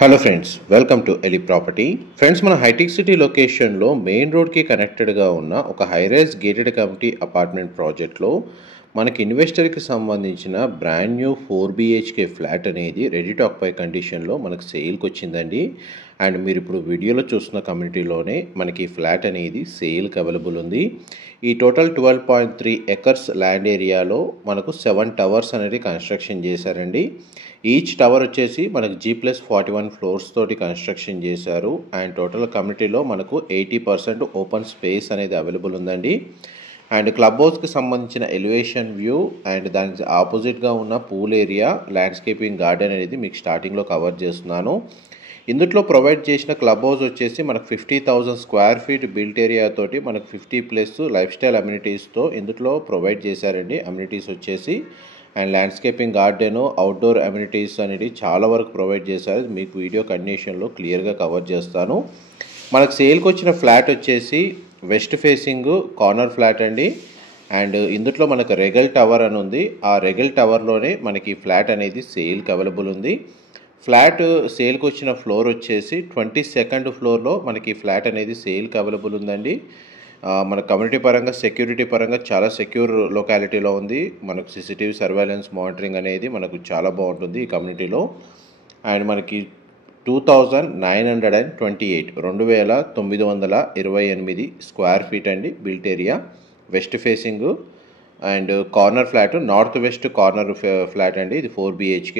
Hello friends, welcome to Eli property. Friends, మన hitech city లొకేషన్లో main రోడ్కి కనెక్టెడ్గా ఉన్న ఒక హైరైజ్ గేటెడ్ కమ్యూనిటీ అపార్ట్మెంట్ ప్రాజెక్ట్లో మనకి ఇన్వెస్టర్కి సంబంధించిన బ్రాండ్ న్యూ 4 BHK ఫ్లాట్ అనేది రెడీ టు ఆక్యుపై కండిషన్లో మనకు సేల్కి వచ్చిందండి. అండ్ మీరు ఇప్పుడు వీడియోలో చూస్తున్న కమ్యూనిటీలోనే మనకి ఫ్లాట్ అనేది సేల్కి అవైలబుల్ ఉంది. ఈ టోటల్ 12.3 ఎకర్స్ ల్యాండ్ ఏరియాలో మనకు 7 టవర్స్ అనేది కన్స్ట్రక్షన్ చేశారండి. ఈచ్ టవర్ వచ్చేసి మనకు G+41 ఫ్లోర్స్ తోటి కన్స్ట్రక్షన్ చేశారు. అండ్ టోటల్ కమ్యూనిటీలో మనకు 80% ఓపెన్ స్పేస్ అనేది అవైలబుల్ ఉందండి. అండ్ క్లబ్ హౌస్కి సంబంధించిన ఎలివేషన్ వ్యూ అండ్ దానికి ఆపోజిట్గా ఉన్న పూల్ ఏరియా, ల్యాండ్స్కేపింగ్ గార్డెన్ అనేది మీకు స్టార్టింగ్లో కవర్ చేస్తున్నాను. ఇందులో ప్రొవైడ్ చేసిన క్లబ్ హౌస్ వచ్చేసి మనకు 50,000 స్క్వేర్ ఫీట్ బిల్ట్ ఏరియా తోటి మనకు 50+ లైఫ్ స్టైల్ అమ్యూనిటీస్తో ఇందులో ప్రొవైడ్ చేశారండి. అమ్యూనిటీస్ వచ్చేసి and landscaping garden, outdoor amenities అనేది చాలా వరకు ప్రొవైడ్ చేశారు. మీకు వీడియో కండిషన్లో క్లియర్గా కవర్ చేస్తాను. మనకు సేల్కి వచ్చిన ఫ్లాట్ వచ్చేసి వెస్ట్ ఫేసింగ్ కార్నర్ ఫ్లాట్ అండి. అండ్ ఇందులో మనకు రెగల్ టవర్ అని ఉంది. ఆ రెగల్ టవర్లోనే మనకి ఫ్లాట్ అనేది సేల్కి అవైలబుల్ ఉంది. ఫ్లాట్ సేల్కి వచ్చిన ఫ్లోర్ వచ్చేసి 22nd ఫ్లోర్లో మనకి ఫ్లాట్ అనేది సేల్కి అవైలబుల్ ఉందండి. మన కమ్యూనిటీ పరంగా, సెక్యూరిటీ పరంగా చాలా సెక్యూర్ లొకాలిటీలో ఉంది. మనకు CCTV సర్వేలెన్స్ మానిటరింగ్ అనేది మనకు చాలా బాగుంటుంది ఈ కమ్యూనిటీలో. అండ్ మనకి 2,928 స్క్వేర్ ఫీట్ అండి built area, west facing and corner flat, north west corner flat అండి. ఇది 4 BHK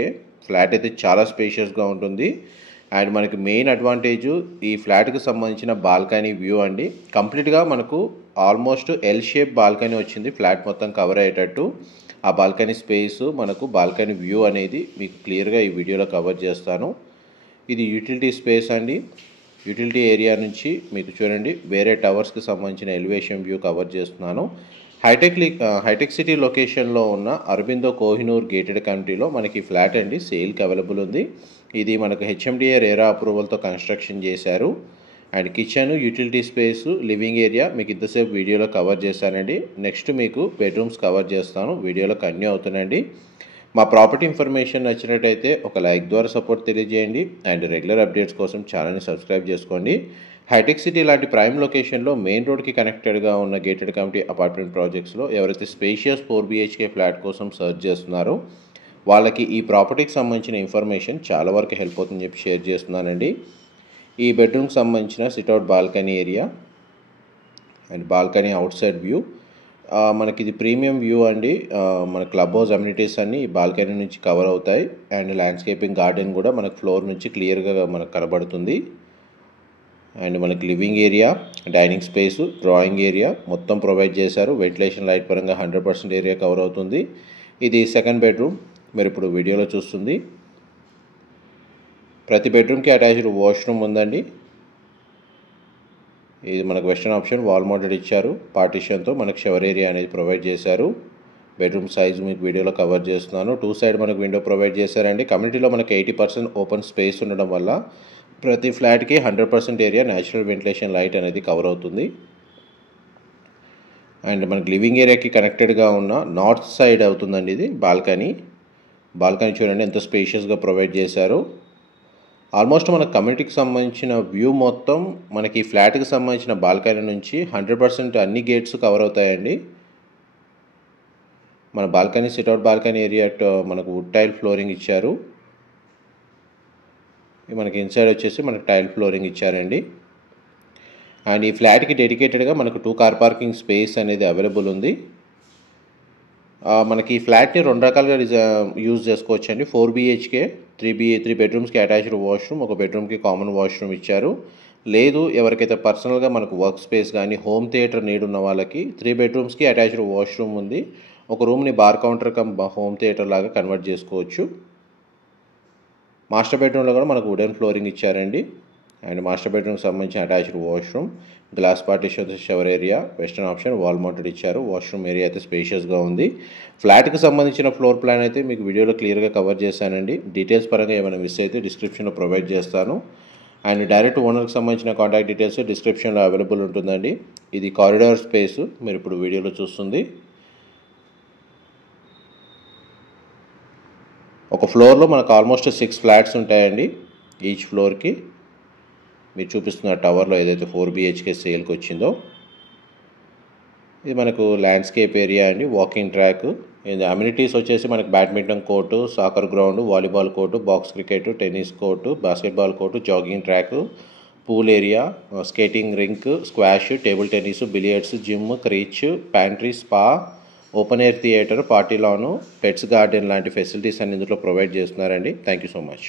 ఫ్లాట్ అయితే చాలా స్పేషియస్గా ఉంటుంది. అండ్ మనకి మెయిన్ అడ్వాంటేజ్ ఈ ఫ్లాట్కి సంబంధించిన బాల్కనీ వ్యూ అండి. కంప్లీట్గా మనకు ఆల్మోస్ట్ ఎల్ షేప్ బాల్కనీ వచ్చింది ఫ్లాట్ మొత్తం కవర్ అయ్యేటట్టు. ఆ బాల్కనీ స్పేస్, మనకు బాల్కనీ వ్యూ అనేది మీకు క్లియర్గా ఈ వీడియోలో కవర్ చేస్తాను. ఇది యూటిలిటీ స్పేస్ అండి. యూటిలిటీ ఏరియా నుంచి మీకు చూడండి వేరే టవర్స్కి సంబంధించిన ఎలివేషన్ వ్యూ కవర్ చేస్తున్నాను. హైటెక్ సిటీ లొకేషన్లో ఉన్న అరబిందో కోహినూర్ గేటెడ్ కమ్యూనిటీలో మనకి ఫ్లాట్ అండి సేల్కి అవైలబుల్ ఉంది. ఇది మనకు HMDA రేరా అప్రూవల్తో కన్స్ట్రక్షన్ చేశారు. And kitchen, utility space, living area మీకు ఇంతసేపు వీడియోలో కవర్ చేశానండి. నెక్స్ట్ మీకు బెడ్రూమ్స్ కవర్ చేస్తాను. వీడియోలో కంటిన్యూ అవుతుందండి. మా ప్రాపర్టీ ఇన్ఫర్మేషన్ నచ్చినట్టయితే ఒక లైక్ ద్వారా సపోర్ట్ తెలియజేయండి. అండ్ రెగ్యులర్ అప్డేట్స్ కోసం ఛానల్ని సబ్స్క్రైబ్ చేసుకోండి. హైటెక్ సిటీ లాంటి ప్రైమ్ లొకేషన్లో మెయిన్ రోడ్కి కనెక్టెడ్గా ఉన్న గేటెడ్ కమ్యూనిటీ అపార్ట్మెంట్ ప్రాజెక్ట్స్లో ఎవరైతే స్పేషియస్ 4 BHK ఫ్లాట్ కోసం సర్చ్ చేస్తున్నారో వాళ్ళకి ఈ ప్రాపర్టీకి సంబంధించిన ఇన్ఫర్మేషన్ చాలా వరకు హెల్ప్ అవుతుందని చెప్పి షేర్ చేస్తున్నానండి. ఈ బెడ్రూమ్కి సంబంధించిన sit-out balcony area and balcony out side view. మనకి ఇది ప్రీమియం వ్యూ అండి. మన క్లబ్ హౌస్ అమ్యూనిటీస్ అన్ని ఈ బాల్కనీ నుంచి కవర్ అవుతాయి. అండ్ ల్యాండ్స్కేపింగ్ గార్డెన్ కూడా మనకు ఫ్లోర్ నుంచి క్లియర్గా మనకు కనబడుతుంది. అండ్ మనకి living area, dining space, drawing area మొత్తం ప్రొవైడ్ చేశారు. వెంటిలేషన్ లైట్ పరంగా 100% ఏరియా కవర్ అవుతుంది. ఇది సెకండ్ బెడ్రూమ్ మీరు ఇప్పుడు వీడియోలో చూస్తుంది. ప్రతి బెడ్రూమ్కి అటాచ్డ్ వాష్రూమ్ ఉందండి. ఇది మనకు వెస్టర్న్ ఆప్షన్ వాల్ మౌంటెడ్ ఇచ్చారు. పార్టిషన్తో మనకు షవర్ ఏరియా అనేది ప్రొవైడ్ చేశారు. బెడ్రూమ్ సైజ్ మీకు వీడియోలో కవర్ చేస్తున్నాను. 2 సైడ్ మనకు విండో ప్రొవైడ్ చేశారండి. కమ్యూనిటీలో మనకు 80% ఓపెన్ స్పేస్ ఉండడం వల్ల ప్రతి ఫ్లాట్కి 100% ఏరియా న్యాచురల్ వెంటిలేషన్ లైట్ అనేది కవర్ అవుతుంది. అండ్ మనకి లివింగ్ ఏరియాకి కనెక్టెడ్గా ఉన్న నార్త్ సైడ్ అవుతుందండి ఇది బాల్కనీ. చూడండి ఎంత స్పేషియస్గా ప్రొవైడ్ చేశారు. ఆల్మోస్ట్ మన కమ్యూనిటీకి సంబంధించిన వ్యూ మొత్తం మనకి ఫ్లాట్కి సంబంధించిన బాల్కనీ నుంచి 100% అన్ని గేట్స్ కవర్ అవుతాయండి. మన బాల్కనీ సిట్అవుట్ బాల్కనీ ఏరియా మనకు వుడ్ టైల్ ఫ్లోరింగ్ ఇచ్చారు. మనకి ఇన్సైడ్ వచ్చేసి మనకు టైల్ ఫ్లోరింగ్ ఇచ్చారండి. అండ్ ఈ ఫ్లాట్కి డెడికేటెడ్గా మనకు 2 కార్ పార్కింగ్ స్పేస్ అనేది అవైలబుల్ ఉంది. మనకి ఈ ఫ్లాట్ని 2 రకాలుగా యూజ్ చేసుకోవచ్చు అండి. 4 BHK 3 బెడ్రూమ్స్కి అటాచ్డ్ వాష్రూమ్, ఒక బెడ్రూమ్కి కామన్ వాష్రూమ్ ఇచ్చారు. లేదు ఎవరికైతే పర్సనల్గా మనకు వర్క్ స్పేస్ కానీ హోమ్ థియేటర్ నీడ్ ఉన్న వాళ్ళకి 3 బెడ్రూమ్స్కి అటాచ్డ్ వాష్రూమ్ ఉంది. ఒక రూమ్ని bar counter cum home theatre లాగా కన్వర్ట్ చేసుకోవచ్చు. మాస్టర్ బెడ్రూమ్లో కూడా మనకు వుడెన్ ఫ్లోరింగ్ ఇచ్చారండి. అండ్ మాస్టర్ బెడ్రూమ్కి సంబంధించిన attached washroom, glass partition, shower area, western option wall mounted ఇచ్చారు. వాష్రూమ్ ఏరియా అయితే స్పేషియస్గా ఉంది. ఫ్లాట్కి సంబంధించిన ఫ్లోర్ ప్లాన్ అయితే మీకు వీడియోలో క్లియర్గా కవర్ చేశానండి. డీటెయిల్స్ పరంగా ఏమైనా మిస్ అయితే డిస్క్రిప్షన్లో ప్రొవైడ్ చేస్తాను. అండ్ డైరెక్ట్ ఓనర్కి సంబంధించిన కాంటాక్ట్ డీటెయిల్స్ డిస్క్రిప్షన్లో అవైలబుల్ ఉంటుందండి. ఇది కారిడార్ స్పేస్ మీరు ఇప్పుడు వీడియోలో చూస్తుంది. ఒక ఫ్లోర్లో మనకు ఆల్మోస్ట్ 6 ఫ్లాట్స్ ఉంటాయండి. ఈచ్ ఫ్లోర్కి మీరు చూపిస్తున్న టవర్లో ఏదైతే 4 BHK సేల్కి వచ్చిందో ఇది మనకు ల్యాండ్స్కేప్ ఏరియా అండి, వాకింగ్ ట్రాక్. ఇది అమ్యూనిటీస్ వచ్చేసి మనకు badminton court, soccer ground, volleyball court, box cricket, tennis court, basketball court, jogging track, pool area, skating rink, squash, table tennis, billiards, gym, creche, pantry, spa, open air theatre, party lawn, pets garden లాంటి facilities అన్ని ఇందులో provide చేస్తున్నారండి. Thank you so much.